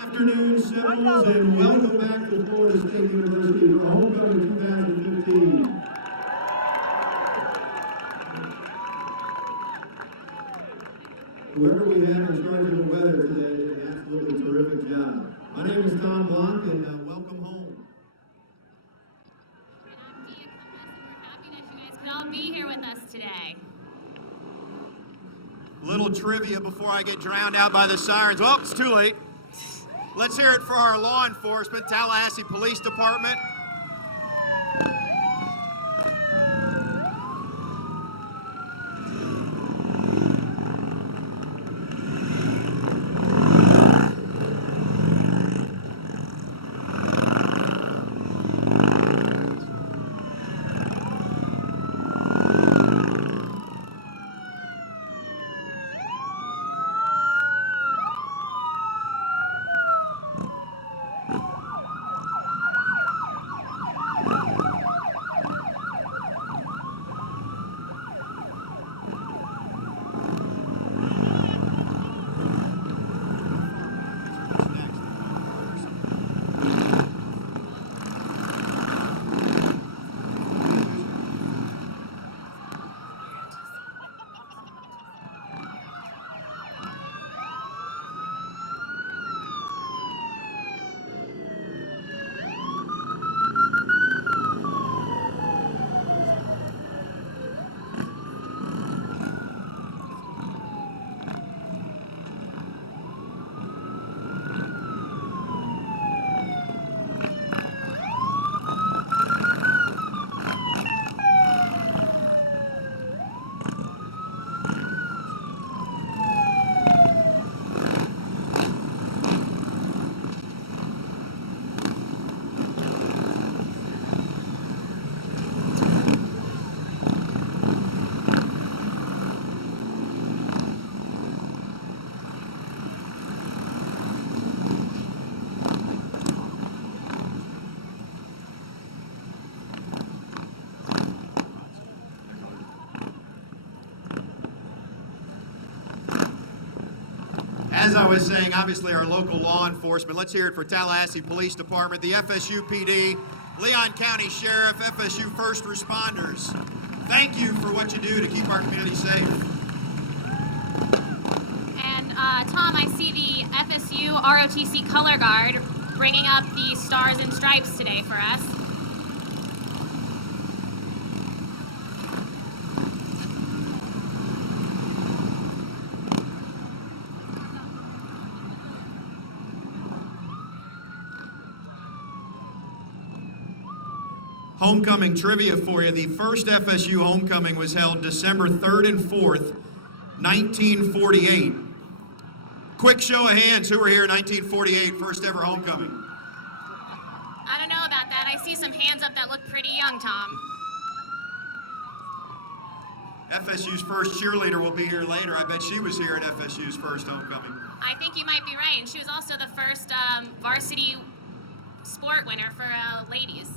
Afternoon, Seminoles, and welcome back to Florida State University for Homecoming 2015. Whoever we have in charge of the weather today did an absolutely terrific job. My name is Tom Blanc, and welcome home. We're happy that you guys could all be here with us today. Little trivia before I get drowned out by the sirens. Well, it's too late. Let's hear it for our law enforcement, Tallahassee Police Department. As I was saying, obviously our local law enforcement. Let's hear it for Tallahassee Police Department, the FSU PD, Leon County Sheriff, FSU first responders. Thank you for what you do to keep our community safe. And Tom, I see the FSU ROTC Color Guard bringing up the Stars and Stripes today for us. Homecoming trivia for you. The first FSU homecoming was held December 3rd and 4th, 1948. Quick show of hands, who were here in 1948, first ever homecoming? I don't know about that. I see some hands up that look pretty young, Tom. FSU's first cheerleader will be here later. I bet she was here at FSU's first homecoming. I think you might be right. And she was also the first varsity sport winner for ladies.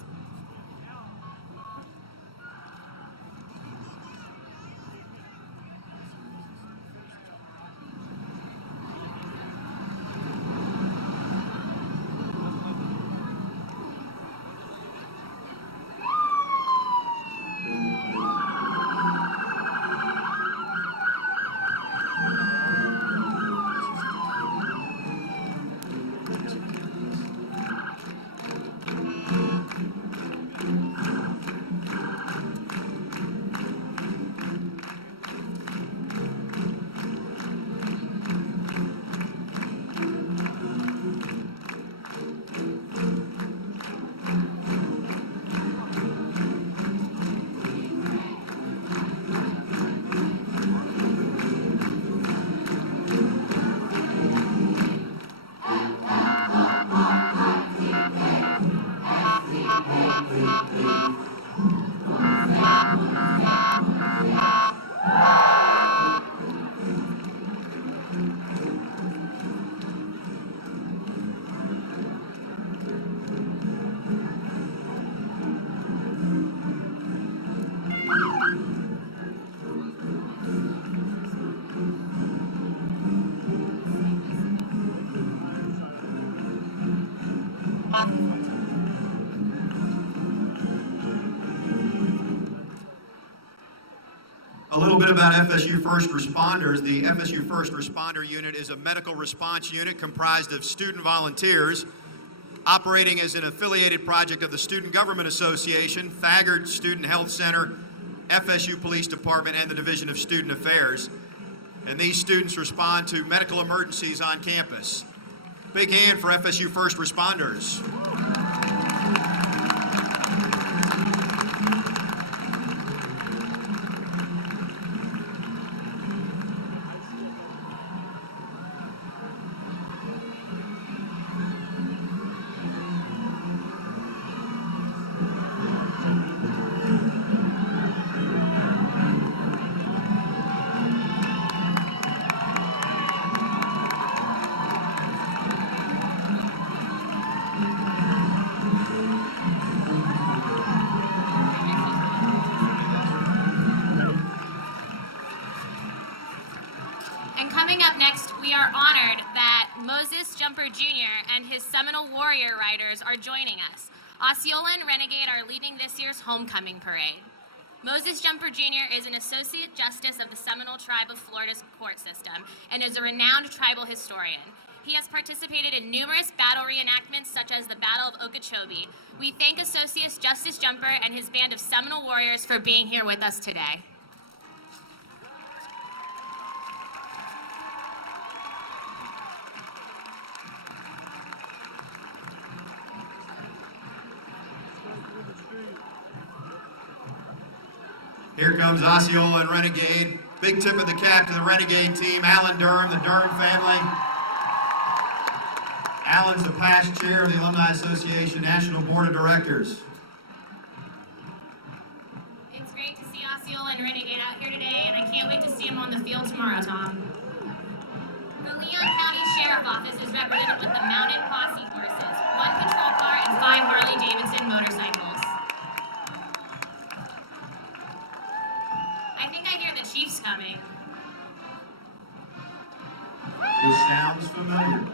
bit about FSU First Responders. The FSU First Responder Unit is a medical response unit comprised of student volunteers operating as an affiliated project of the Student Government Association, Thagard Student Health Center, FSU Police Department, and the Division of Student Affairs. And these students respond to medical emergencies on campus. Big hand for FSU First Responders. Coming up next, we are honored that Moses Jumper Jr. and his Seminole Warrior Riders are joining us. Osceola and Renegade are leading this year's Homecoming Parade. Moses Jumper Jr. is an Associate Justice of the Seminole Tribe of Florida's court system and is a renowned tribal historian. He has participated in numerous battle reenactments such as the Battle of Okeechobee. We thank Associate Justice Jumper and his band of Seminole Warriors for being here with us today. Here comes Osceola and Renegade. Big tip of the cap to the Renegade team, Alan Durham, the Durham family. Alan's the past chair of the Alumni Association National Board of Directors. It's great to see Osceola and Renegade out here today, and I can't wait to see them on the field tomorrow, Tom. The Leon County Sheriff Office is represented with the Mounted Posse horses, 1 patrol car, and 5 Harley-Davidson motorcycles. I think I hear the Chiefs coming. This sounds familiar.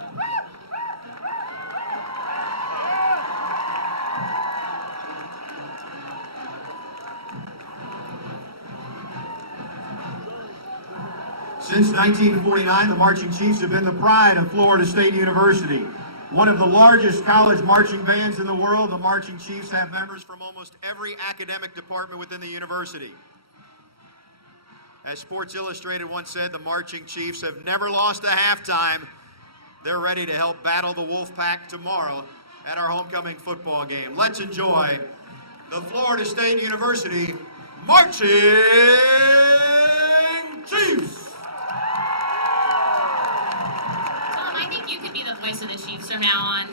Since 1949, the Marching Chiefs have been the pride of Florida State University. One of the largest college marching bands in the world, the Marching Chiefs have members from almost every academic department within the university. As Sports Illustrated once said, the Marching Chiefs have never lost a halftime. They're ready to help battle the Wolfpack tomorrow at our homecoming football game. Let's enjoy the Florida State University Marching Chiefs. Tom, I think you could be the voice of the Chiefs from now on.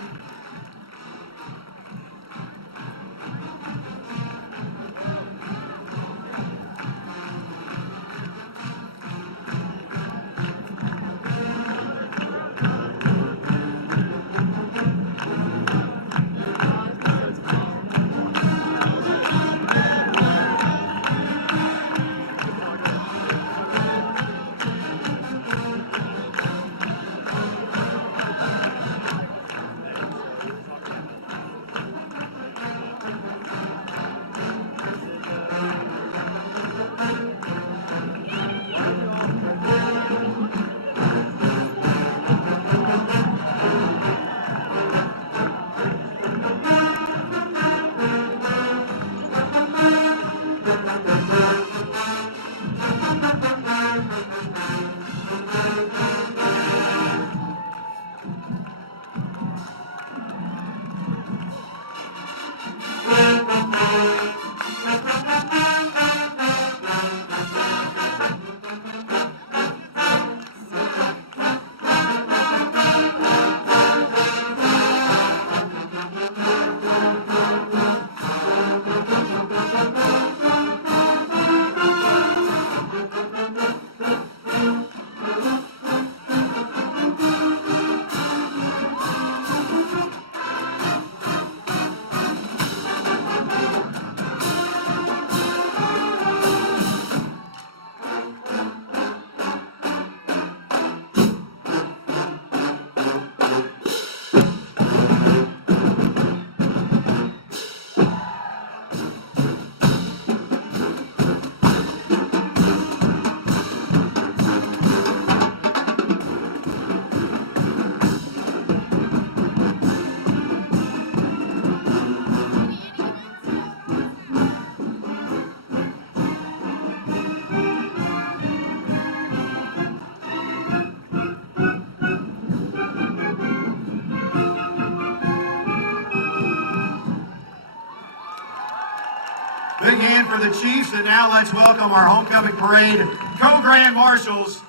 Big hand for the Chiefs, and now let's welcome our homecoming parade co-grand marshals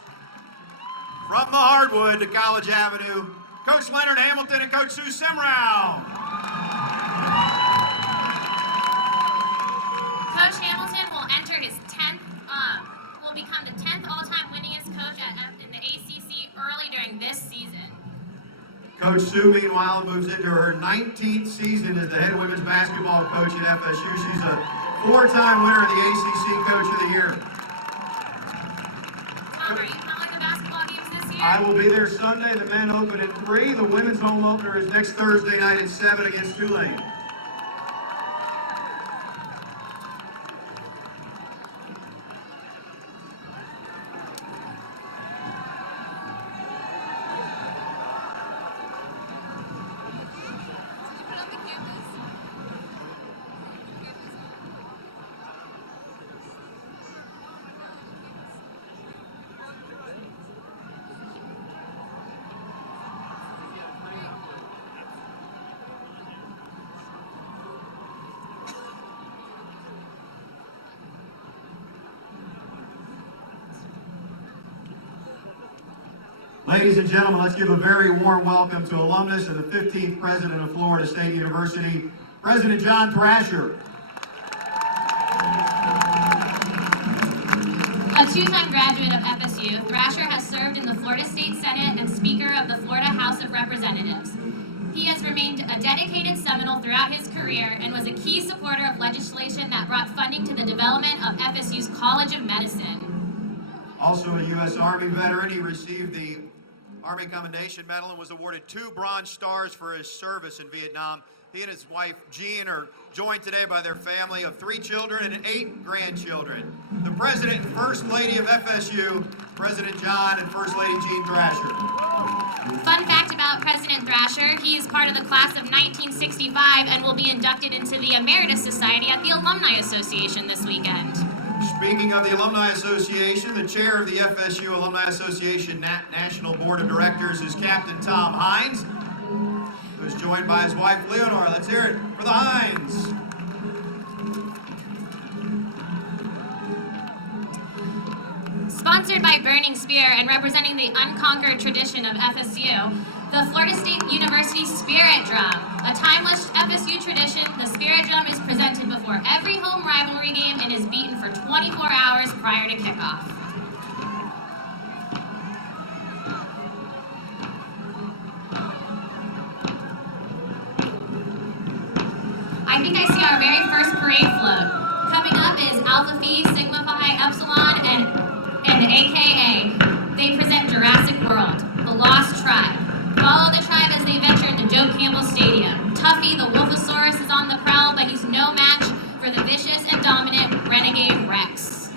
from the Hardwood to College Avenue, Coach Leonard Hamilton and Coach Sue Simrau. Coach Hamilton will enter his 10th, will become the 10th all-time winningest coach in the ACC early during this season. Coach Sue, meanwhile, moves into her 19th season as the head women's basketball coach at FSU. She's a four-time winner of the ACC Coach of the Year. Tom, are you calling the basketball games this year? I will be there Sunday. The men open at 3. The women's home opener is next Thursday night at 7 against Tulane. Ladies and gentlemen, let's give a very warm welcome to alumnus and the 15th president of Florida State University, President John Thrasher. A two-time graduate of FSU, Thrasher has served in the Florida State Senate and Speaker of the Florida House of Representatives. He has remained a dedicated Seminole throughout his career and was a key supporter of legislation that brought funding to the development of FSU's College of Medicine. Also a U.S. Army veteran, he received the Army Commendation Medal and was awarded 2 Bronze Stars for his service in Vietnam. He and his wife, Jean, are joined today by their family of 3 children and 8 grandchildren. The President and First Lady of FSU, President John and First Lady Jean Thrasher. Fun fact about President Thrasher, he is part of the class of 1965 and will be inducted into the Emeritus Society at the Alumni Association this weekend. Speaking of the Alumni Association, the chair of the FSU Alumni Association National Board of Directors is Captain Tom Hines, who is joined by his wife Leonora. Let's hear it for the Hines. Sponsored by Burning Spear and representing the unconquered tradition of FSU, the Florida State University Spirit Drum. A timeless FSU tradition, the Spirit Drum is presented before every home rivalry game and is beaten for 24 hours prior to kickoff. I think I see our very first parade float. Coming up is Alpha Phi Sigma Phi Epsilon and AKA. They present Jurassic World, the Lost Tribe. Follow the tribe as they venture into Joe Campbell Stadium. Tuffy, the Wolfosaurus, is on the prowl, but he's no match for the vicious and dominant Renegade Rex.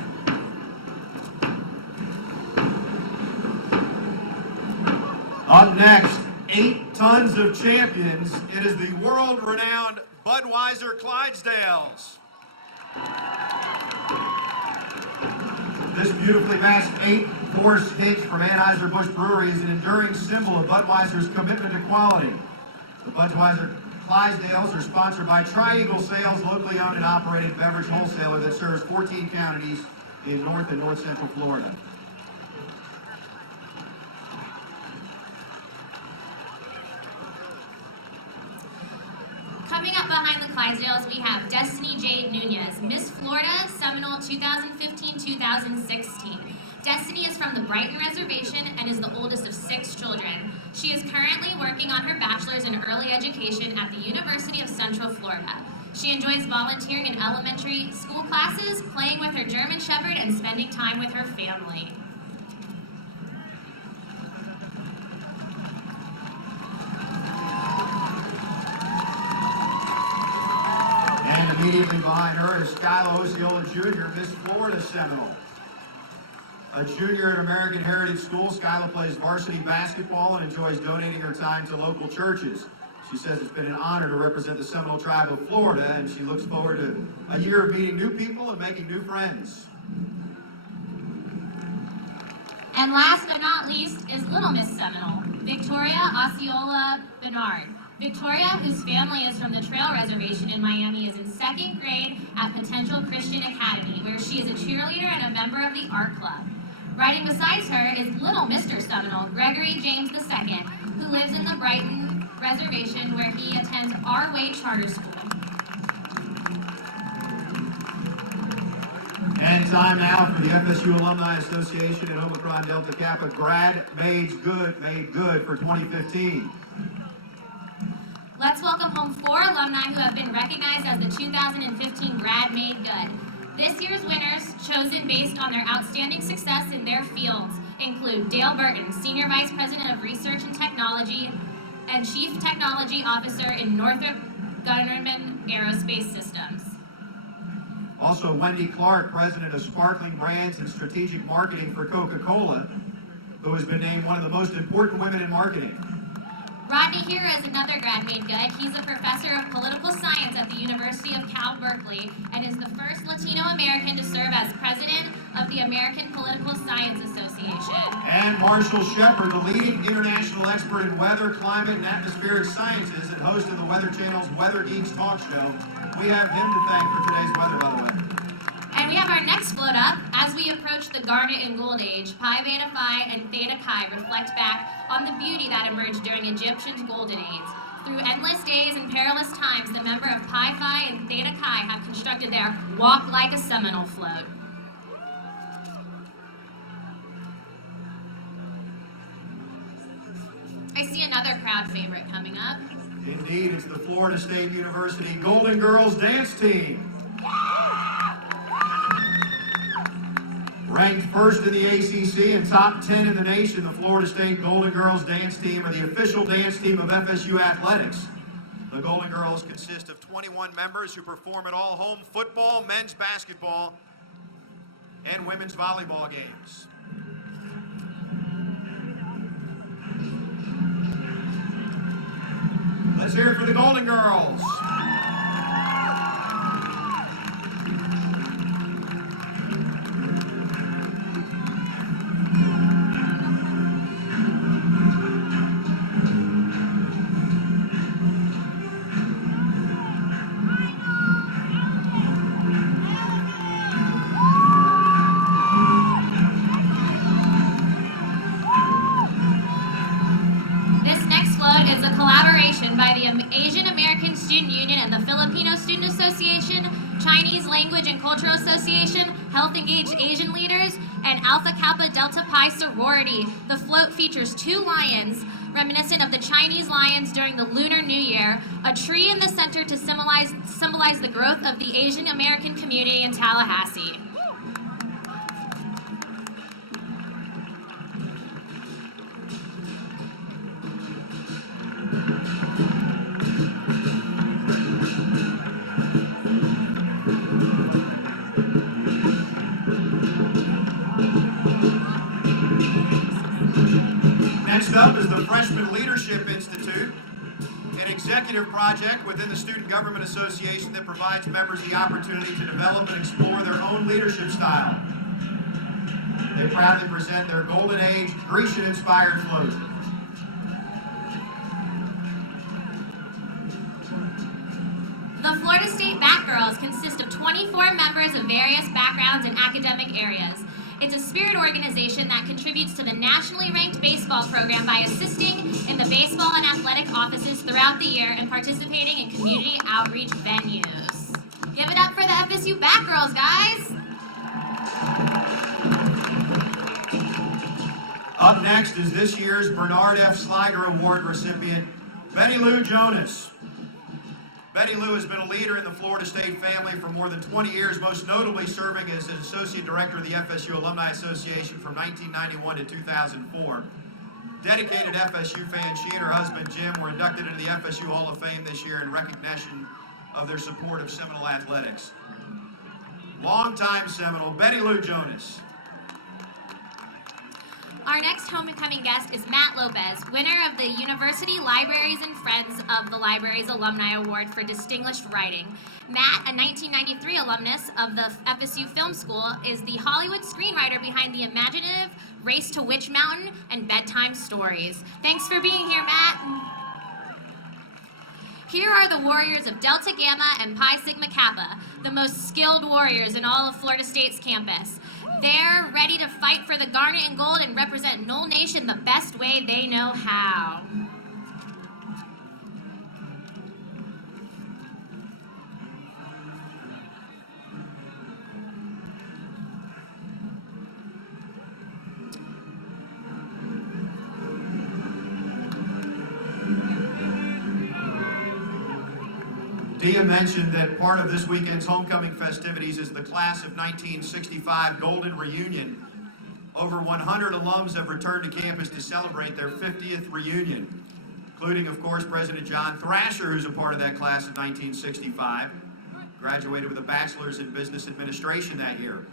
Up next, 8 tons of champions. It is the world-renowned Budweiser Clydesdales. This beautifully matched 8-horse hitch from Anheuser-Busch Brewery is an enduring symbol of Budweiser's commitment to quality. The Budweiser Clydesdales are sponsored by Triangle Sales, locally owned and operated beverage wholesaler that serves 14 counties in North and North Central Florida. Coming up behind the Clydesdales, we have Destiny Jade Nunez, Miss Florida Seminole 2015-2016. Destiny is from the Brighton Reservation and is the oldest of 6 children. She is currently working on her bachelor's in early education at the University of Central Florida. She enjoys volunteering in elementary school classes, playing with her German Shepherd, and spending time with her family. And immediately behind her is Skylar Osceola Jr., Miss Florida Seminole. A junior at American Heritage School, Skylar plays varsity basketball and enjoys donating her time to local churches. She says it's been an honor to represent the Seminole tribe of Florida, and she looks forward to a year of meeting new people and making new friends. And last but not least is Little Miss Seminole, Victoria Osceola Bernard. Victoria, whose family is from the Trail Reservation in Miami, is in 2nd grade at Potential Christian Academy, where she is a cheerleader and a member of the art club. Riding beside her is little Mr. Seminole, Gregory James II, who lives in the Brighton Reservation, where he attends Our Way Charter School. And time now for the FSU Alumni Association and Omicron Delta Kappa Grad Made Good for 2015. Let's welcome home 4 alumni who have been recognized as the 2015 Grad Made Good. This year's winners, chosen based on their outstanding success in their fields, include Dale Burton, Senior Vice President of Research and Technology and Chief Technology Officer in Northrop Grumman Aerospace Systems. Also, Wendy Clark, President of Sparkling Brands and Strategic Marketing for Coca-Cola, who has been named one of the most important women in marketing. Rodney Hira is another Grad Made Good. He's a professor of political science at the University of Cal Berkeley and is the first Latino American to serve as president of the American Political Science Association. And Marshall Shepard, the leading international expert in weather, climate, and atmospheric sciences and host of the Weather Channel's Weather Geeks talk show. We have him to thank for today's weather, by the way. And we have our next float up. As we approach the Garnet and Golden Age, Pi Beta Phi and Theta Chi reflect back on the beauty that emerged during Egyptian's Golden Age. Through endless days and perilous times, the member of Pi Phi and Theta Chi have constructed their Walk Like a Seminole float. I see another crowd favorite coming up. Indeed, it's the Florida State University Golden Girls Dance Team. Ranked first in the ACC and top 10 in the nation, the Florida State Golden Girls Dance Team are the official dance team of FSU Athletics. The Golden Girls consist of 21 members who perform at all home football, men's basketball, and women's volleyball games. Let's hear it for the Golden Girls. By the Asian American Student Union and the Filipino Student Association, Chinese Language and Cultural Association, Health Engaged Asian Leaders, and Alpha Kappa Delta Pi Sorority. The float features 2 lions, reminiscent of the Chinese lions during the Lunar New Year, a tree in the center to symbolize the growth of the Asian American community in Tallahassee. Next up is the Freshman Leadership Institute, an executive project within the Student Government Association that provides members the opportunity to develop and explore their own leadership style. They proudly present their Golden Age Grecian-inspired float. The Florida State Batgirls consist of 24 members of various backgrounds and academic areas. It's a spirit organization that contributes to the nationally ranked baseball program by assisting in the baseball and athletic offices throughout the year and participating in community outreach venues. Give it up for the FSU Batgirls, guys! Up next is this year's Bernard F. Sliger Award recipient, Betty Lou Jonas. Betty Lou has been a leader in the Florida State family for more than 20 years, most notably serving as an Associate Director of the FSU Alumni Association from 1991 to 2004. Dedicated FSU fan, she and her husband Jim were inducted into the FSU Hall of Fame this year in recognition of their support of Seminole athletics. Longtime Seminole, Betty Lou Jonas. Our next homecoming guest is Matt Lopez, winner of the University Libraries and Friends of the Libraries Alumni Award for Distinguished Writing. Matt, a 1993 alumnus of the FSU Film School, is the Hollywood screenwriter behind the imaginative Race to Witch Mountain and Bedtime Stories. Thanks for being here, Matt. Here are the warriors of Delta Gamma and Pi Sigma Kappa, the most skilled warriors in all of Florida State's campus. They're ready to fight for the Garnet and Gold and represent Knoll Nation the best way they know how. Dia mentioned that part of this weekend's homecoming festivities is the class of 1965 Golden Reunion. Over 100 alums have returned to campus to celebrate their 50th reunion, including, of course, President John Thrasher, who's a part of that class of 1965, graduated with a bachelor's in business administration that year.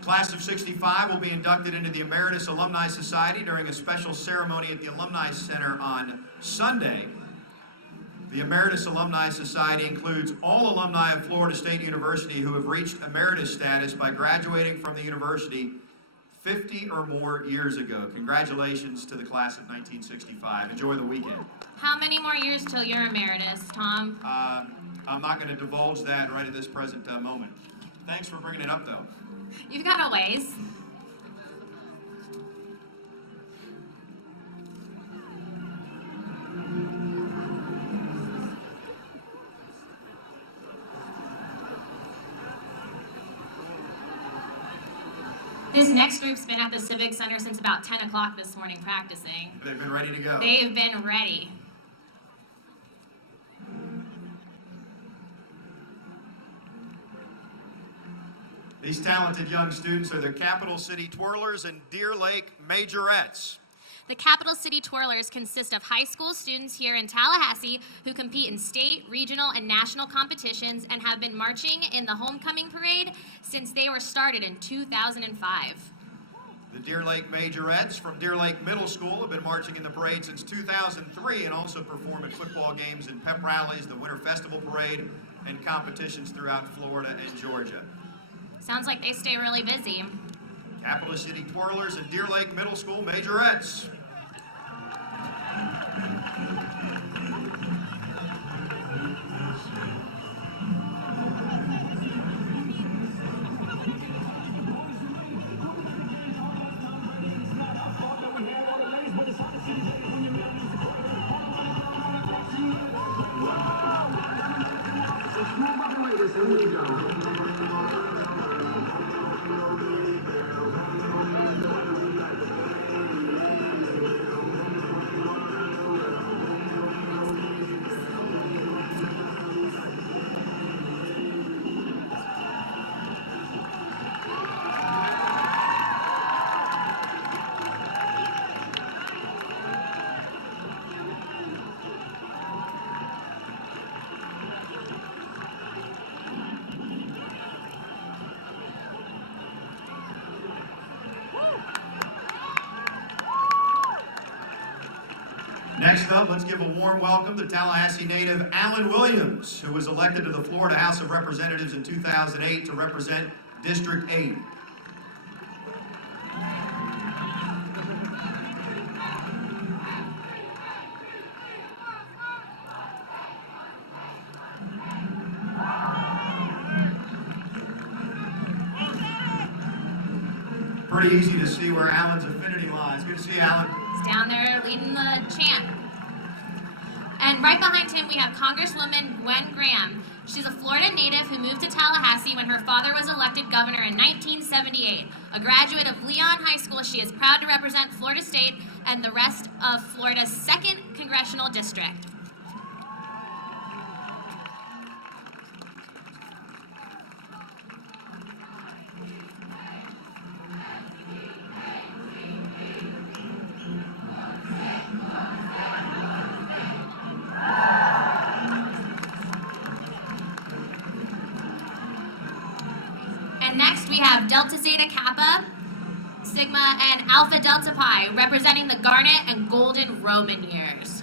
Class of 65 will be inducted into the Emeritus Alumni Society during a special ceremony at the Alumni Center on Sunday. The Emeritus Alumni Society includes all alumni of Florida State University who have reached emeritus status by graduating from the university 50 or more years ago. Congratulations to the class of 1965. Enjoy the weekend. How many more years till you're emeritus, Tom? I'm not going to divulge that right at this present moment. Thanks for bringing it up, though. You've got a ways. This next group's been at the Civic Center since about 10 o'clock this morning practicing. They've been ready to go. They've been ready. These talented young students are the Capital City Twirlers and Deer Lake Majorettes. The Capital City Twirlers consist of high school students here in Tallahassee who compete in state, regional, and national competitions and have been marching in the Homecoming Parade since they were started in 2005. The Deer Lake Majorettes from Deer Lake Middle School have been marching in the parade since 2003 and also perform at football games and pep rallies, the Winter Festival Parade, and competitions throughout Florida and Georgia. Sounds like they stay really busy. Capital City Twirlers and Deer Lake Middle School Majorettes. Next up, let's give a warm welcome to Tallahassee native Alan Williams, who was elected to the Florida House of Representatives in 2008 to represent District 8. Pretty easy to see where Alan's affinity lies. Good to see you, Alan. He's down there leading the chant. And right behind him, we have Congresswoman Gwen Graham. She's a Florida native who moved to Tallahassee when her father was elected governor in 1978. A graduate of Leon High School, she is proud to represent Florida State and the rest of Florida's 2nd Congressional District. And next we have Delta Zeta Kappa, Sigma, and Alpha Delta Pi, representing the Garnet and Golden Roman years.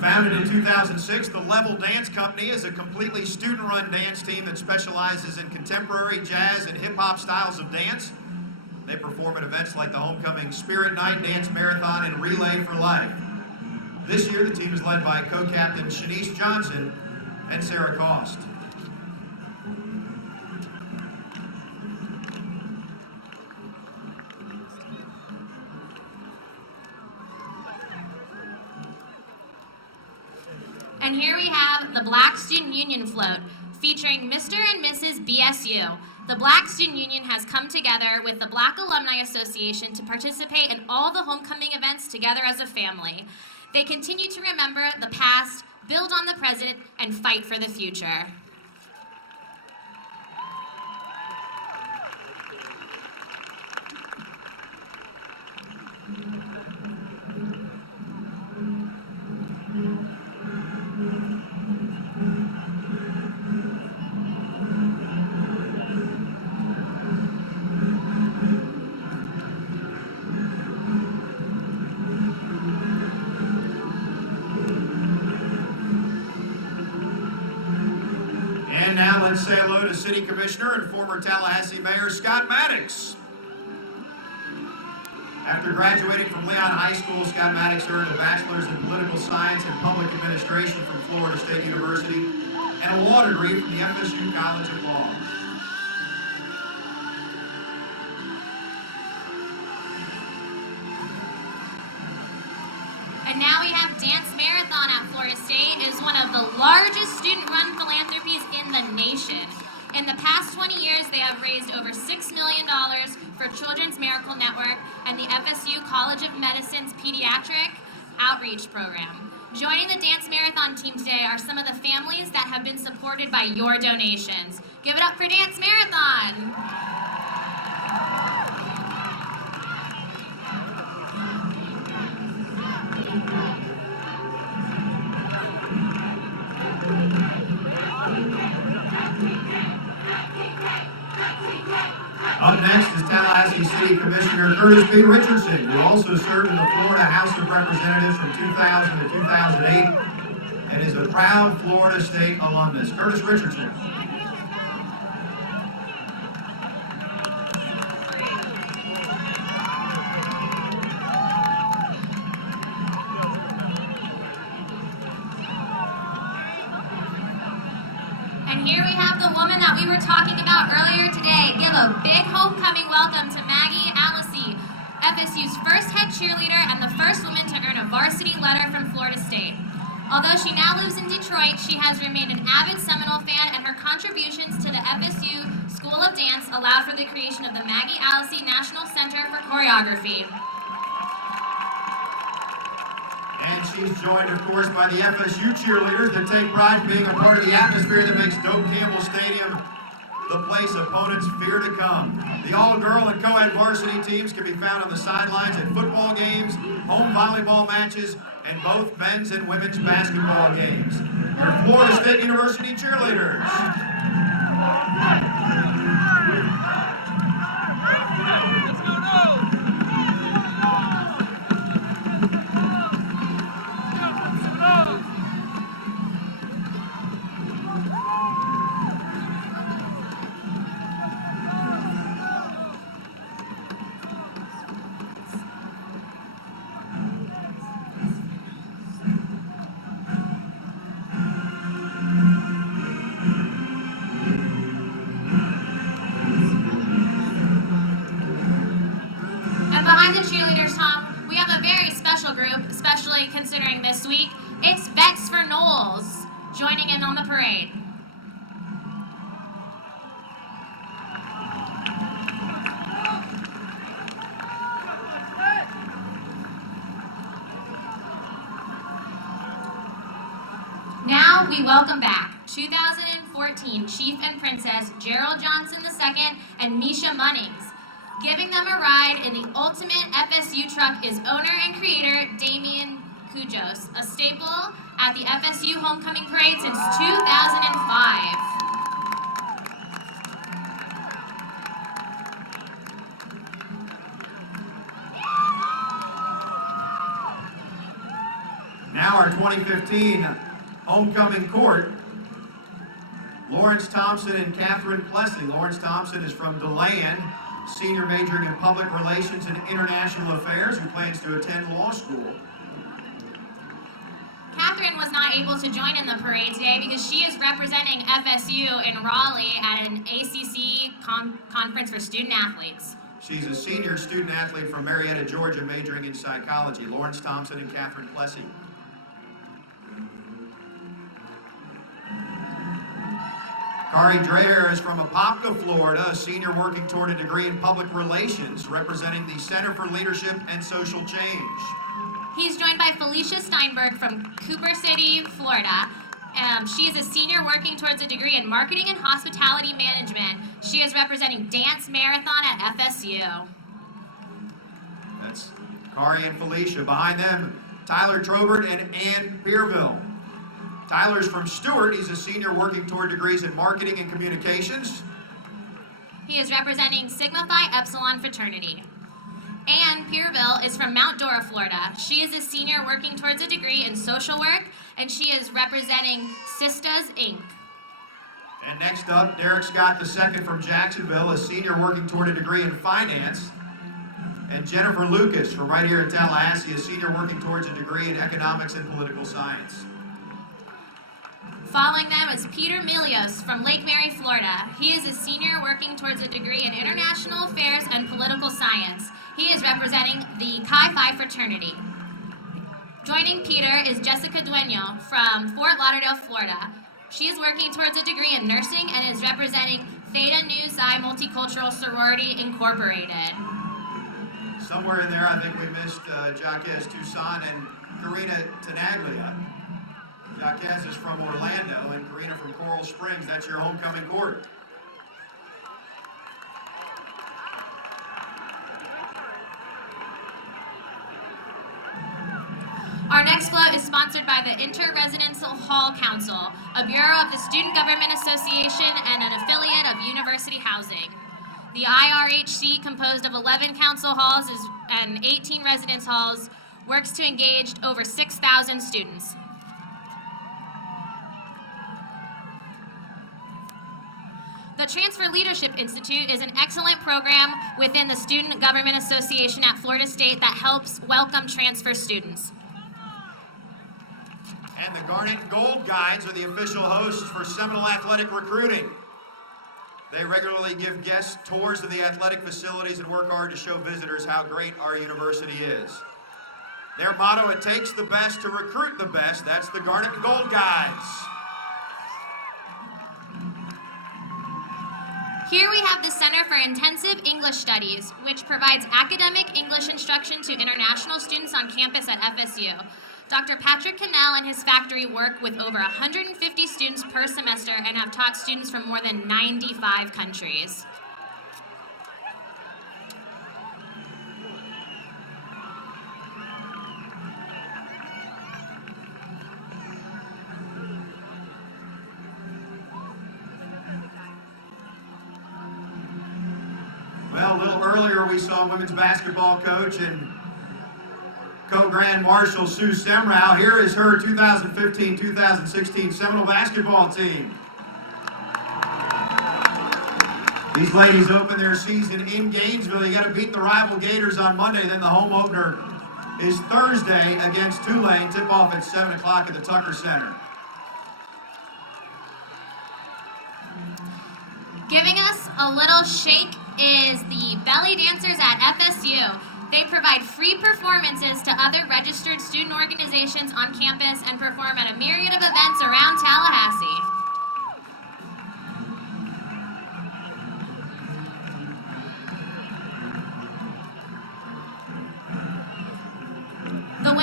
Founded in 2006, the Level Dance Company is a completely student-run dance team that specializes in contemporary, jazz, and hip-hop styles of dance. They perform at events like the Homecoming Spirit Night, Dance Marathon, and Relay for Life. This year, the team is led by co-captain Shanice Johnson and Sarah Cost. And here we have the Black Student Union Float, featuring Mr. and Mrs. BSU. The Black Student Union has come together with the Black Alumni Association to participate in all the homecoming events together as a family. They continue to remember the past, build on the present, and fight for the future. And now let's say hello to City Commissioner and former Tallahassee Mayor Scott Maddox. After graduating from Leon High School, Scott Maddox earned a bachelor's in political science and public administration from Florida State University and a law degree from the FSU College of Law. And now we have Dance Marathon at Florida State. It is one of the largest student-run philanthropies in the nation. In the past 20 years, they have raised over $6 million for Children's Miracle Network and the FSU College of Medicine's Pediatric Outreach Program. Joining the Dance Marathon team today are some of the families that have been supported by your donations. Give it up for Dance Marathon! Up next is Tallahassee City Commissioner Curtis B. Richardson, who also served in the Florida House of Representatives from 2000 to 2008 and is a proud Florida State alumnus. Curtis Richardson. And here we have the woman that we were talking about earlier today. Give a big homecoming welcome to Maggie Allisey, FSU's first head cheerleader and the first woman to earn a varsity letter from Florida State. Although she now lives in Detroit, she has remained an avid Seminole fan, and her contributions to the FSU School of Dance allowed for the creation of the Maggie Allisey National Center for Choreography. And she's joined, of course, by the FSU cheerleaders that take pride in being a part of the atmosphere that makes Doak Campbell Stadium the place opponents fear to come. The all-girl and co-ed varsity teams can be found on the sidelines at football games, home volleyball matches, and both men's and women's basketball games. Your Florida State University cheerleaders. Especially considering this week, it's Vets for Knowles joining in on the parade. Now we welcome back 2014 Chief and Princess Gerald Johnson II and Misha Munnings. Giving them a ride in the ultimate FSU truck is owner and creator Damian Kujos, a staple at the FSU Homecoming Parade since 2005. Now our 2015 homecoming court, Lawrence Thompson and Catherine Plessy. Lawrence Thompson is from DeLand, senior majoring in public relations and international affairs, who plans to attend law school. Catherine was not able to join in the parade today because she is representing FSU in Raleigh at an ACC conference for student athletes. She's a senior student athlete from Marietta, Georgia, majoring in psychology. Lawrence Thompson and Catherine Plessy. Kari Dreher is from Apopka, Florida, a senior working toward a degree in public relations, representing the Center for Leadership and Social Change. He's joined by Felicia Steinberg from Cooper City, Florida. She is a senior working towards a degree in marketing and hospitality management. She is representing Dance Marathon at FSU. That's Kari and Felicia. Behind them, Tyler Trobert and Ann Peerville. Tyler's from Stewart. He's a senior working toward degrees in marketing and communications. He is representing Sigma Phi Epsilon fraternity. Ann Peerville is from Mount Dora, Florida. She is a senior working towards a degree in social work, and she is representing Sistas, Inc. And next up, Derek Scott II from Jacksonville, a senior working toward a degree in finance. And Jennifer Lucas from right here in Tallahassee, a senior working towards a degree in economics and political science. Following them is Peter Milios from Lake Mary, Florida. He is a senior working towards a degree in international affairs and political science. He is representing the Chi Phi fraternity. Joining Peter is Jessica Dueño from Fort Lauderdale, Florida. She is working towards a degree in nursing and is representing Theta Nu Xi Multicultural Sorority Incorporated. Somewhere in there, I think we missed Jacques Toussaint and Karina Tenaglia. Jacques is from Orlando and Karina from Coral Springs. That's your homecoming court. Our next float is sponsored by the Inter-Residential Hall Council, a bureau of the Student Government Association and an affiliate of University Housing. The IRHC, composed of 11 council halls and 18 residence halls, works to engage over 6,000 students. The Transfer Leadership Institute is an excellent program within the Student Government Association at Florida State that helps welcome transfer students. And the Garnet and Gold Guides are the official hosts for Seminole athletic recruiting. They regularly give guests tours of the athletic facilities and work hard to show visitors how great our university is. Their motto, it takes the best to recruit the best. That's the Garnet and Gold Guides. Here we have the Center for Intensive English Studies, which provides academic English instruction to international students on campus at FSU. Dr. Patrick Cannell and his factory work with over 150 students per semester and have taught students from more than 95 countries. Well, a little earlier we saw women's basketball coach and co-grand marshal Sue Semrau. Here is her 2015-2016 Seminole basketball team. These ladies open their season in Gainesville. You got to beat the rival Gators on Monday. Then the home opener is Thursday against Tulane. Tip-off at 7 o'clock at the Tucker Center. Giving us a little shake is the belly dancers at FSU. They provide free performances to other registered student organizations on campus and perform at a myriad of events around Tallahassee. The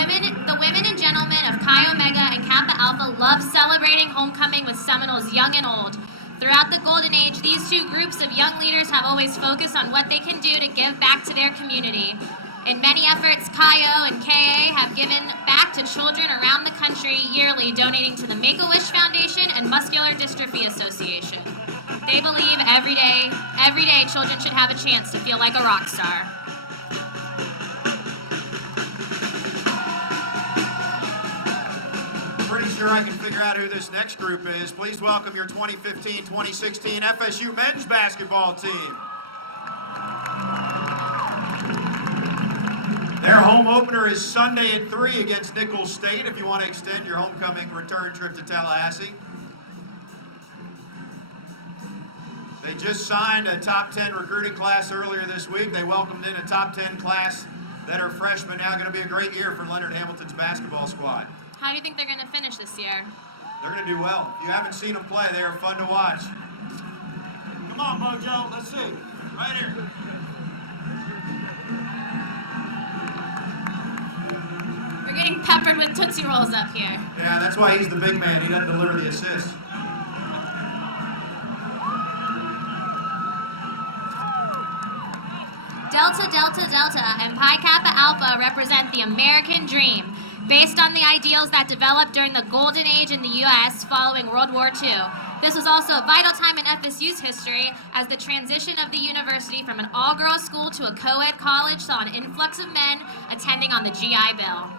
women and gentlemen of Chi Omega and Kappa Alpha love celebrating homecoming with Seminoles young and old. Throughout the Golden Age, these two groups of young leaders have always focused on what they can do to give back to their community. In many efforts, Chi O and KA have given back to children around the country yearly, donating to the Make-A-Wish Foundation and Muscular Dystrophy Association. They believe every day, children should have a chance to feel like a rock star. pretty sure I can figure out who this next group is. Please welcome your 2015-2016 FSU men's basketball team. Their home opener is Sunday at 3 against Nicholls State if you want to extend your homecoming return trip to Tallahassee. They just signed a top 10 recruiting class earlier this week. They welcomed in a top 10 class that are freshmen. Now going to be a great year for Leonard Hamilton's basketball squad. How do you think they're going to finish this year? They're going to do well. If you haven't seen them play, they are fun to watch. Come on, Mojo. Let's see. Right here. We're getting peppered with Tootsie Rolls up here. Yeah, that's why he's the big man. He doesn't deliver the assists. Delta, Delta, Delta, and Pi Kappa Alpha represent the American dream, based on the ideals that developed during the Golden Age in the U.S. following World War II. This was also a vital time in FSU's history, as the transition of the university from an all-girls school to a co-ed college saw an influx of men attending on the GI Bill.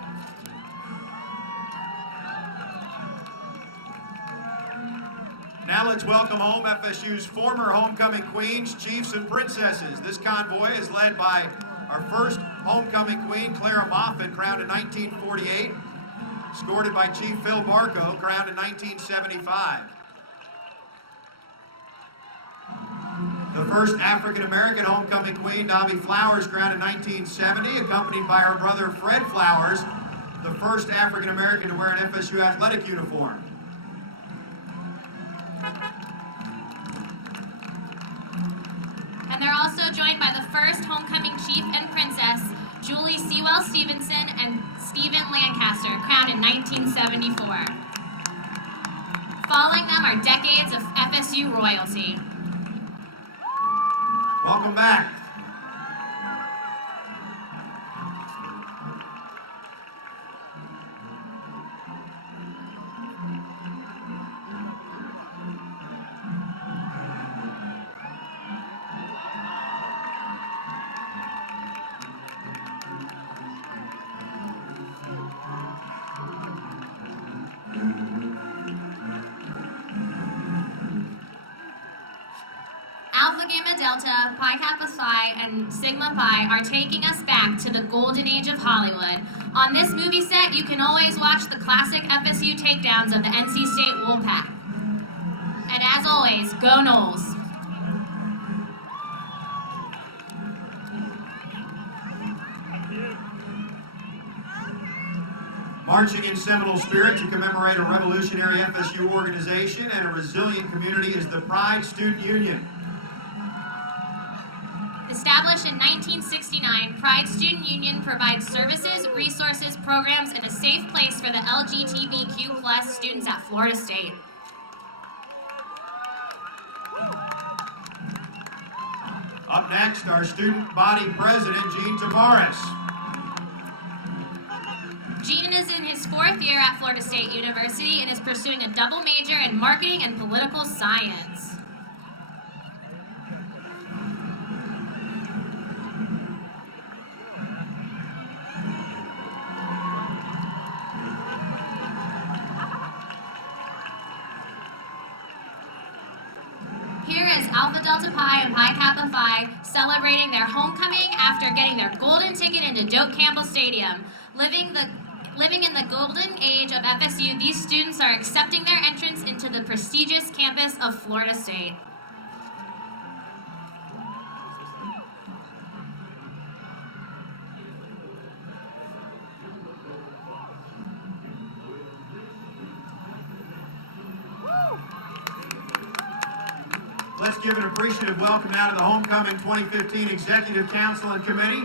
Now let's welcome home FSU's former homecoming queens, chiefs, and princesses. This convoy is led by our first homecoming queen, Clara Moffett, crowned in 1948, escorted by Chief Phil Barco, crowned in 1975. The first African-American homecoming queen, Dobby Flowers, crowned in 1970, accompanied by her brother Fred Flowers, the first African-American to wear an FSU athletic uniform. And they're also joined by the first homecoming chief and princess, Julie Sewell Stevenson and Stephen Lancaster, crowned in 1974. Following them are decades of FSU royalty. Welcome back. Alpha Gamma Delta, Pi Kappa Psi, and Sigma Pi are taking us back to the golden age of Hollywood. On this movie set, you can always watch the classic FSU takedowns of the NC State Wolfpack. And as always, go Noles! Marching in Seminole spirit to commemorate a revolutionary FSU organization and a resilient community is the Pride Student Union. Established in 1969, Pride Student Union provides services, resources, programs, and a safe place for the LGBTQ+ students at Florida State. Up next, our student body president, Gene Tavares. Gene is in his 4th year at Florida State University and is pursuing a double major in marketing and political science. Here is Alpha Delta Pi and Pi Kappa Phi celebrating their homecoming after getting their golden ticket into Doak Campbell Stadium. Living in the golden age of FSU, these students are accepting their entrance into the prestigious campus of Florida State. Let's give an appreciative welcome now to the Homecoming 2015 Executive Council and Committee,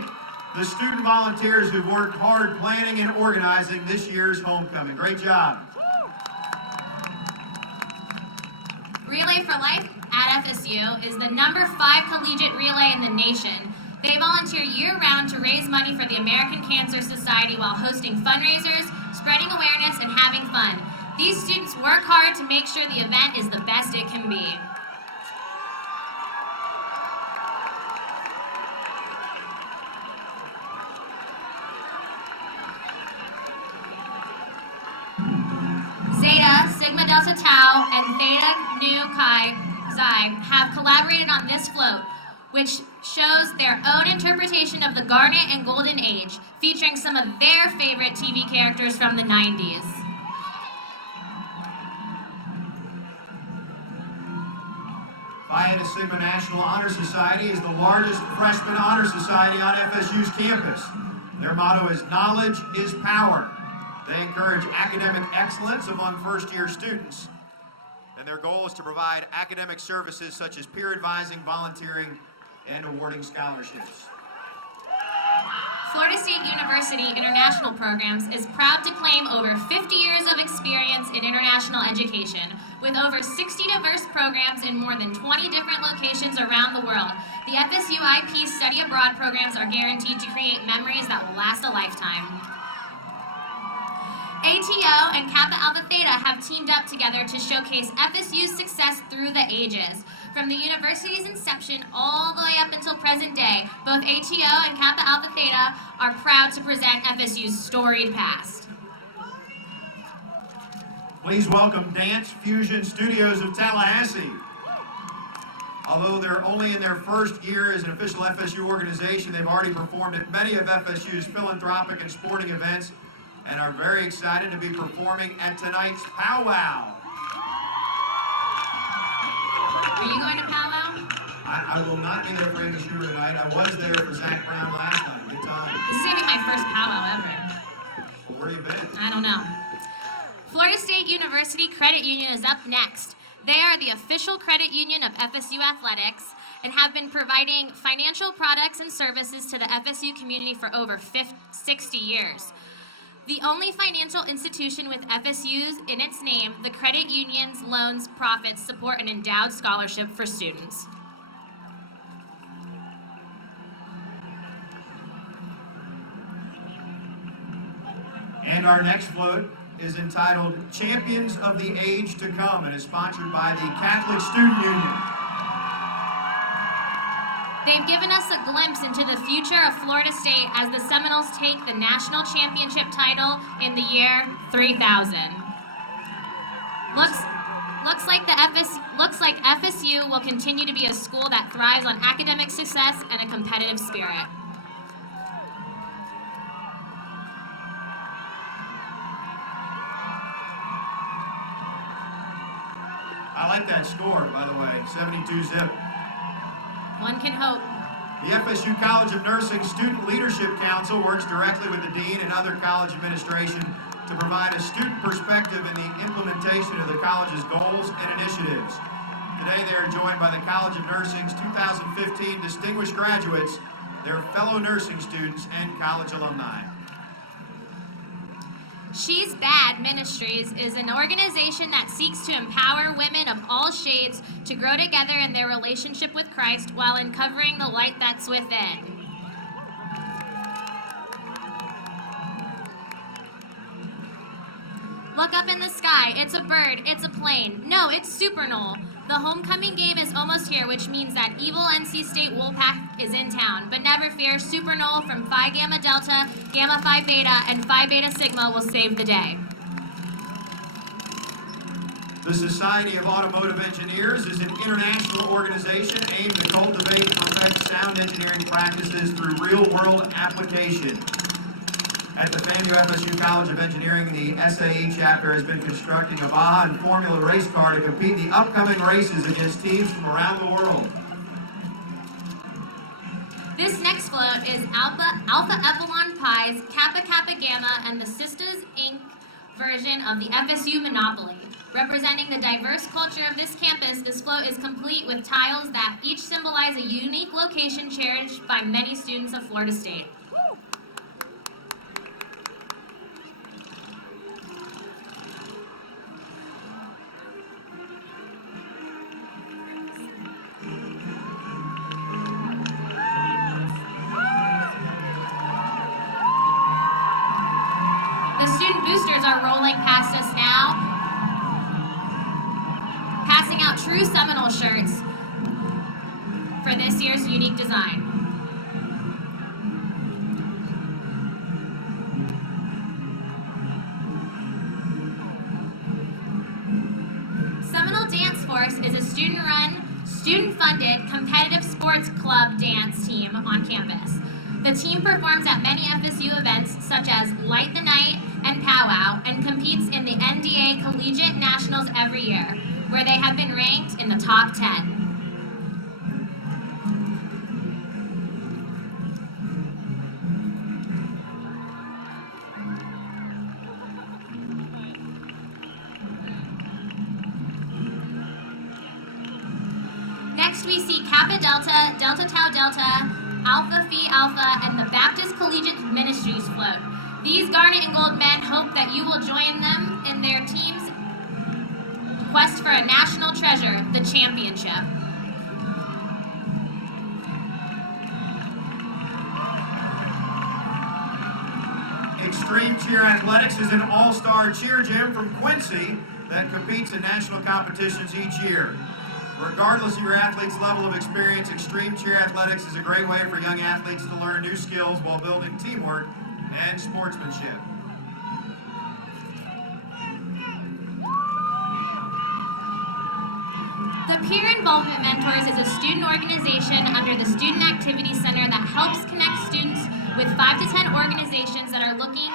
the student volunteers who've worked hard planning and organizing this year's homecoming. Great job. Relay for Life at FSU is the #5 collegiate relay in the nation. They volunteer year-round to raise money for the American Cancer Society while hosting fundraisers, spreading awareness, and having fun. These students work hard to make sure the event is the best it can be. Sigma Delta Tau, and Theta Nu Chi Xi have collaborated on this float, which shows their own interpretation of the Garnet and Golden Age, featuring some of their favorite TV characters from the 90s. Phi Eta Sigma National Honor Society is the largest freshman honor society on FSU's campus. Their motto is "Knowledge is Power." They encourage academic excellence among first-year students, and their goal is to provide academic services such as peer advising, volunteering, and awarding scholarships. Florida State University International Programs is proud to claim over 50 years of experience in international education. With over 60 diverse programs in more than 20 different locations around the world, the FSU IP study abroad programs are guaranteed to create memories that will last a lifetime. ATO and Kappa Alpha Theta have teamed up together to showcase FSU's success through the ages. From the university's inception all the way up until present day, both ATO and Kappa Alpha Theta are proud to present FSU's storied past. Please welcome Dance Fusion Studios of Tallahassee. Although they're only in their first year as an official FSU organization, they've already performed at many of FSU's philanthropic and sporting events and are very excited to be performing at tonight's Powwow. Are you going to Powwow? I will not be there for Amy Schumer tonight. I was there for Zach Brown last time. Good time. This is going to be my first Powwow ever. Well, where have you been? I don't know. Florida State University Credit Union is up next. They are the official credit union of FSU Athletics and have been providing financial products and services to the FSU community for over 60 years. The only financial institution with FSU's in its name, the credit union's loans profits support an endowed scholarship for students. And our next float is entitled Champions of the Age to Come and is sponsored by the Catholic Student Union. They've given us a glimpse into the future of Florida State as the Seminoles take the national championship title in the year 3000. Looks like FSU will continue to be a school that thrives on academic success and a competitive spirit. I like that score, by the way, 72 zip. One can hope. The FSU College of Nursing Student Leadership Council works directly with the dean and other college administration to provide a student perspective in the implementation of the college's goals and initiatives. Today they are joined by the College of Nursing's 2015 distinguished graduates, their fellow nursing students, and college alumni. She's Bad Ministries is an organization that seeks to empower women of all shades to grow together in their relationship with Christ while uncovering the light that's within. Look up in the sky. It's a bird. It's a plane. No, it's Seminole. The homecoming game is almost here, which means that evil NC State Wolfpack is in town. But never fear, Seminole from Phi Gamma Delta, Gamma Phi Beta, and Phi Beta Sigma will save the day. The Society of Automotive Engineers is an international organization aimed to cultivate and perfect sound engineering practices through real-world application. At the FAMU FSU College of Engineering, the SAE chapter has been constructing a Baja and Formula race car to compete in the upcoming races against teams from around the world. This next float is Alpha Epsilon Pi's Kappa Kappa Gamma and the Sisters Inc. version of the FSU Monopoly. Representing the diverse culture of this campus, this float is complete with tiles that each symbolize a unique location cherished by many students of Florida State. The student boosters are rolling past us now, passing out true Seminole shirts for this year's unique design. Force is a student-run, student-funded, competitive sports club dance team on campus. The team performs at many FSU events such as Light the Night and Powwow and competes in the NDA Collegiate Nationals every year, where they have been ranked in the top 10. Next we see Kappa Delta, Delta Tau Delta, Alpha Phi Alpha, and the Baptist Collegiate Ministries float. These Garnet and Gold men hope that you will join them in their team's quest for a national treasure, the championship. Extreme Cheer Athletics is an all-star cheer gym from Quincy that competes in national competitions each year. Regardless of your athlete's level of experience, Extreme Cheer Athletics is a great way for young athletes to learn new skills while building teamwork and sportsmanship. The Peer Involvement Mentors is a student organization under the Student Activity Center that helps connect students with 5 to 10 organizations that are looking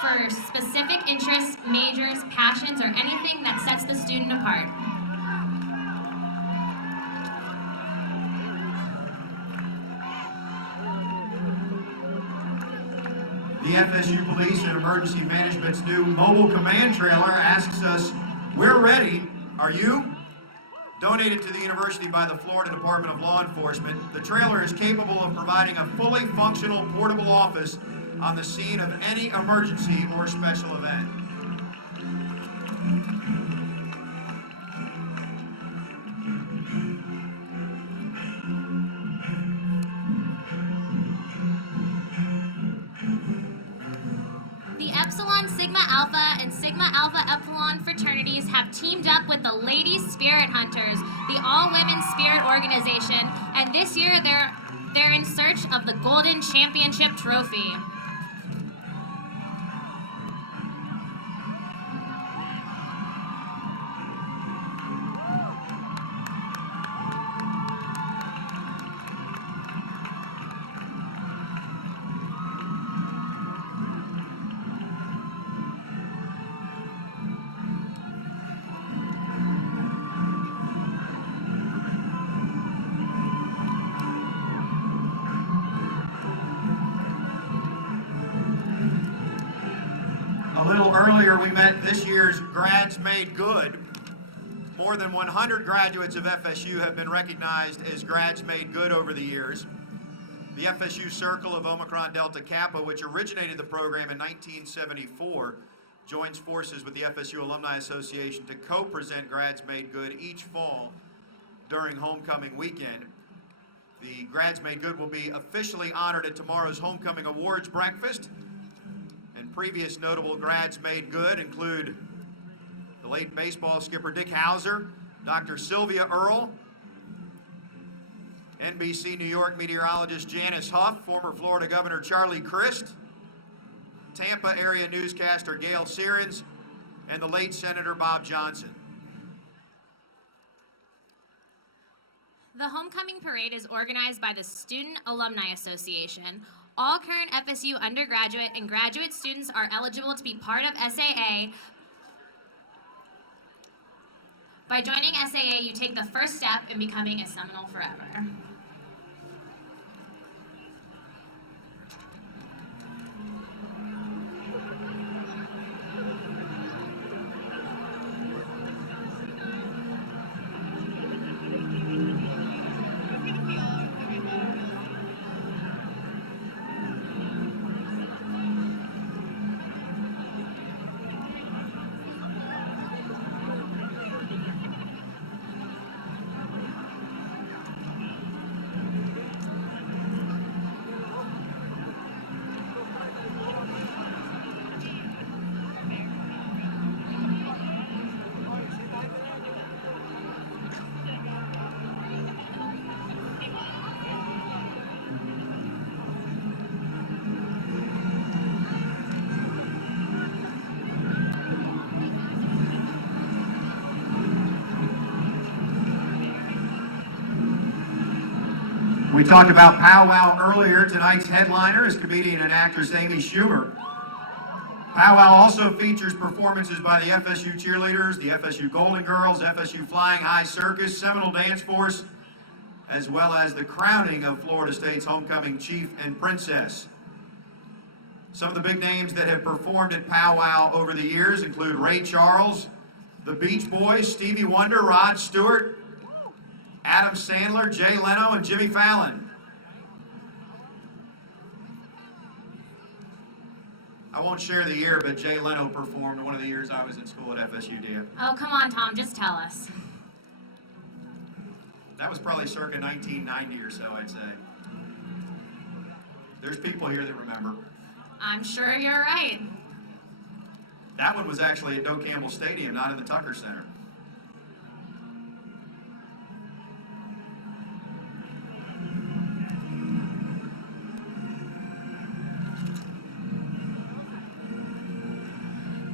for specific interests, majors, passions, or anything that sets the student apart. The FSU Police and Emergency Management's new mobile command trailer asks us, "We're ready, are you?" Donated to the university by the Florida Department of Law Enforcement, the trailer is capable of providing a fully functional portable office on the scene of any emergency or special event. Epsilon Sigma Alpha and Sigma Alpha Epsilon fraternities have teamed up with the Ladies Spirit Hunters, the all-women spirit organization, and this year they're in search of the Golden Championship Trophy. A little earlier, we met this year's Grads Made Good. More than 100 graduates of FSU have been recognized as Grads Made Good over the years. The FSU Circle of Omicron Delta Kappa, which originated the program in 1974, joins forces with the FSU Alumni Association to co-present Grads Made Good each fall during homecoming weekend. The Grads Made Good will be officially honored at tomorrow's Homecoming Awards breakfast. And previous notable Grads Made Good include the late baseball skipper Dick Hauser, Dr. Sylvia Earle, NBC New York meteorologist Janice Huff, former Florida Governor Charlie Crist, Tampa area newscaster Gail Sierens, and the late Senator Bob Johnson. The Homecoming Parade is organized by the Student Alumni Association. All current FSU undergraduate and graduate students are eligible to be part of SAA. By joining SAA, you take the first step in becoming a Seminole forever. We talked about Powwow earlier. Tonight's headliner is comedian and actress Amy Schumer. Powwow also features performances by the FSU cheerleaders, the FSU Golden Girls, FSU Flying High Circus, Seminole Dance Force, as well as the crowning of Florida State's homecoming chief and princess. Some of the big names that have performed at Powwow over the years include Ray Charles, the Beach Boys, Stevie Wonder, Rod Stewart, Adam Sandler, Jay Leno, and Jimmy Fallon. I won't share the year, but Jay Leno performed one of the years I was in school at FSU, Dia. Oh, come on, Tom, just tell us. That was probably circa 1990 or so, I'd say. There's people here that remember. I'm sure you're right. That one was actually at Doe Campbell Stadium, not in the Tucker Center.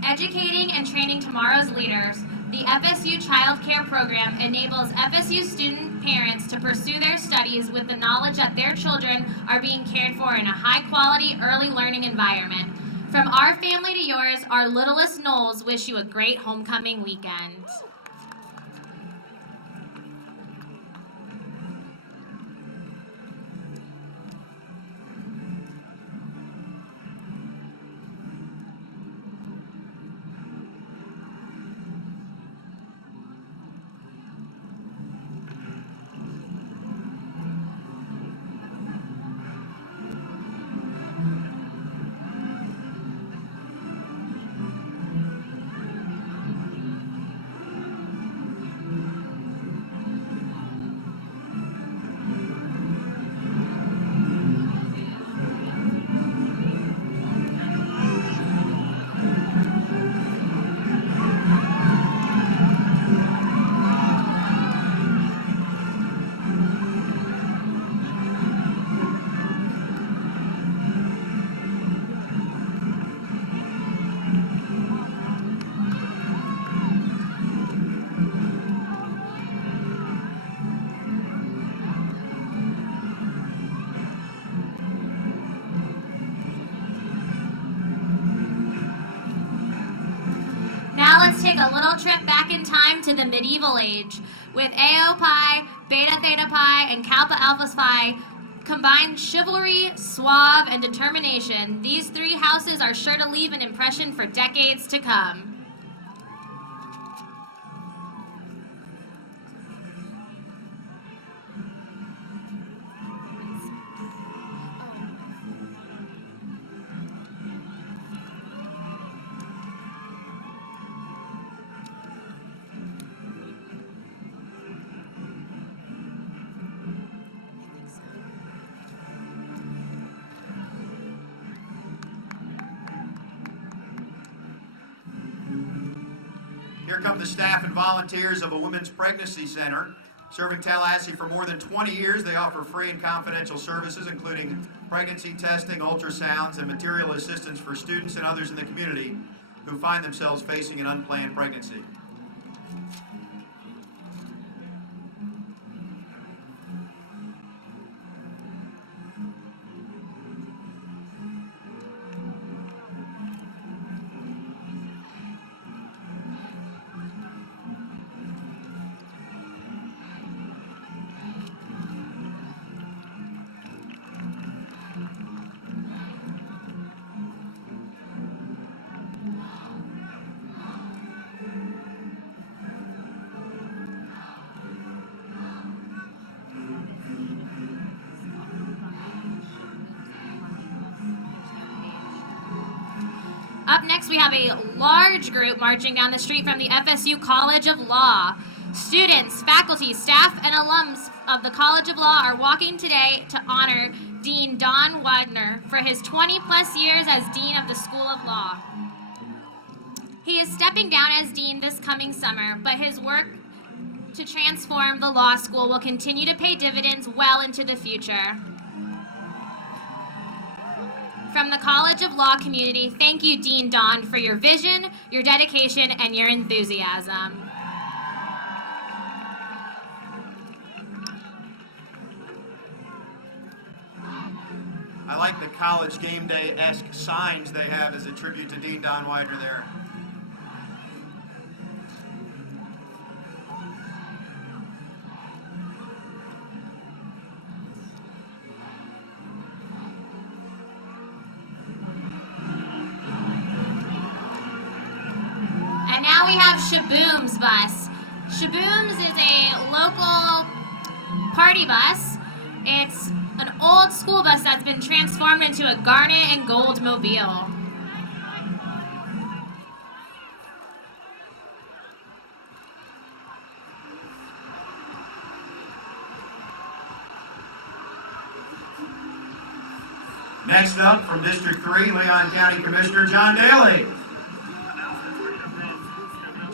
Educating and training tomorrow's leaders, the FSU Child Care Program enables FSU student parents to pursue their studies with the knowledge that their children are being cared for in a high-quality, early learning environment. From our family to yours, our littlest Knowles wish you a great homecoming weekend. Let's take a little trip back in time to the medieval age. With AO Pi, Beta Theta Pi, and Kappa Alpha Phi combined chivalry, suave, and determination, these three houses are sure to leave an impression for decades to come. Here come the staff and volunteers of a women's pregnancy center. Serving Tallahassee for more than 20 years, they offer free and confidential services, including pregnancy testing, ultrasounds, and material assistance for students and others in the community who find themselves facing an unplanned pregnancy. Up next, we have a large group marching down the street from the FSU College of Law. Students, faculty, staff, and alums of the College of Law are walking today to honor Dean Don Wagner for his 20-plus years as Dean of the School of Law. He is stepping down as Dean this coming summer, but his work to transform the law school will continue to pay dividends well into the future. From the College of Law community, thank you, Dean Don, for your vision, your dedication, and your enthusiasm. I like the college game day-esque signs they have as a tribute to Dean Don Widener there. And now we have Shaboom's bus. Shaboom's is a local party bus. It's an old school bus that's been transformed into a Garnet and Gold mobile. Next up, from District 3, Leon County Commissioner John Daly.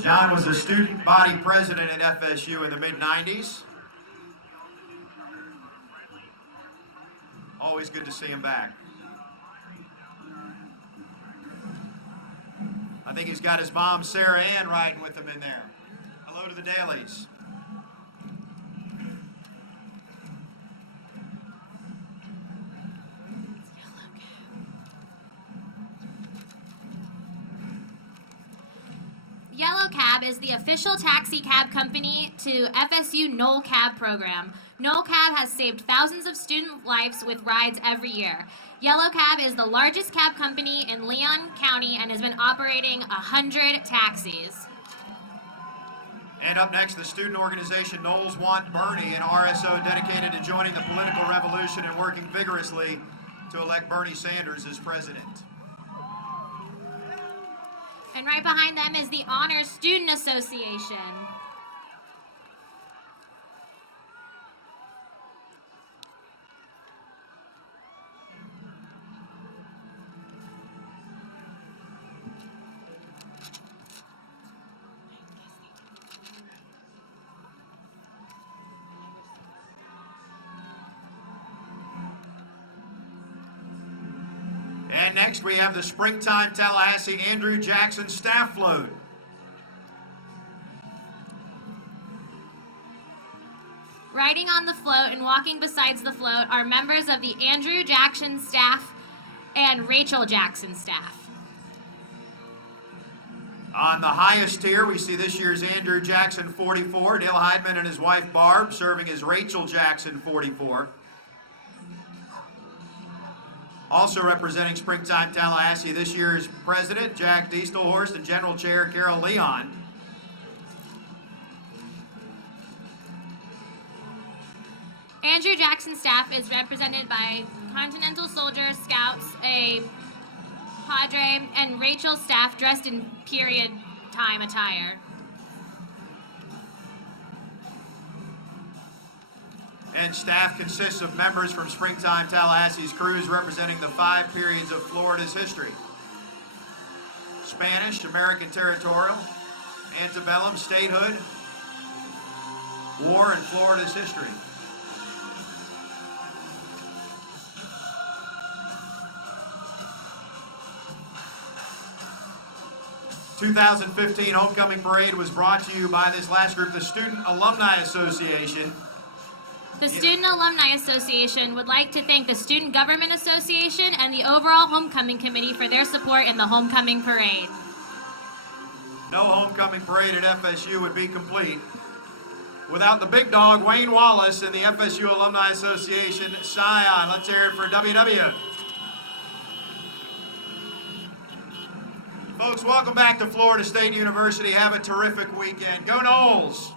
John was a student body president at FSU in the mid-90s. Always good to see him back. I think he's got his mom, Sarah Ann, riding with him in there. Hello to the Dalys. Yellow Cab is the official taxi cab company to FSU Knoll Cab program. Knoll Cab has saved thousands of student lives with rides every year. Yellow Cab is the largest cab company in Leon County and has been operating 100 taxis. And up next, the student organization Knowles Want Bernie, an RSO dedicated to joining the political revolution and working vigorously to elect Bernie Sanders as president. And right behind them is the Honor Student Association. And next we have the Springtime Tallahassee Andrew Jackson Staff Float. Riding on the float and walking beside the float are members of the Andrew Jackson staff and Rachel Jackson staff. On the highest tier, we see this year's Andrew Jackson 44, Dale Heidman and his wife Barb serving as Rachel Jackson 44. Also representing Springtime Tallahassee this year's President Jack Diestelhorst and General Chair Carol Leon. Andrew Jackson staff is represented by Continental Soldier, Scouts, a Padre, and Rachel's staff dressed in period time attire. And staff consists of members from Springtime Tallahassee's crews representing the 5 periods of Florida's history: Spanish, American territorial, antebellum, statehood, war, and Florida's history. The 2015 Homecoming Parade was brought to you by this last group, the Student Alumni Association. The Student Alumni Association would like to thank the Student Government Association and the overall Homecoming Committee for their support in the Homecoming Parade. No Homecoming Parade at FSU would be complete without the big dog, Wayne Wallace, and the FSU Alumni Association Scion. Let's hear it for WW. Folks, welcome back to Florida State University. Have a terrific weekend. Go Noles!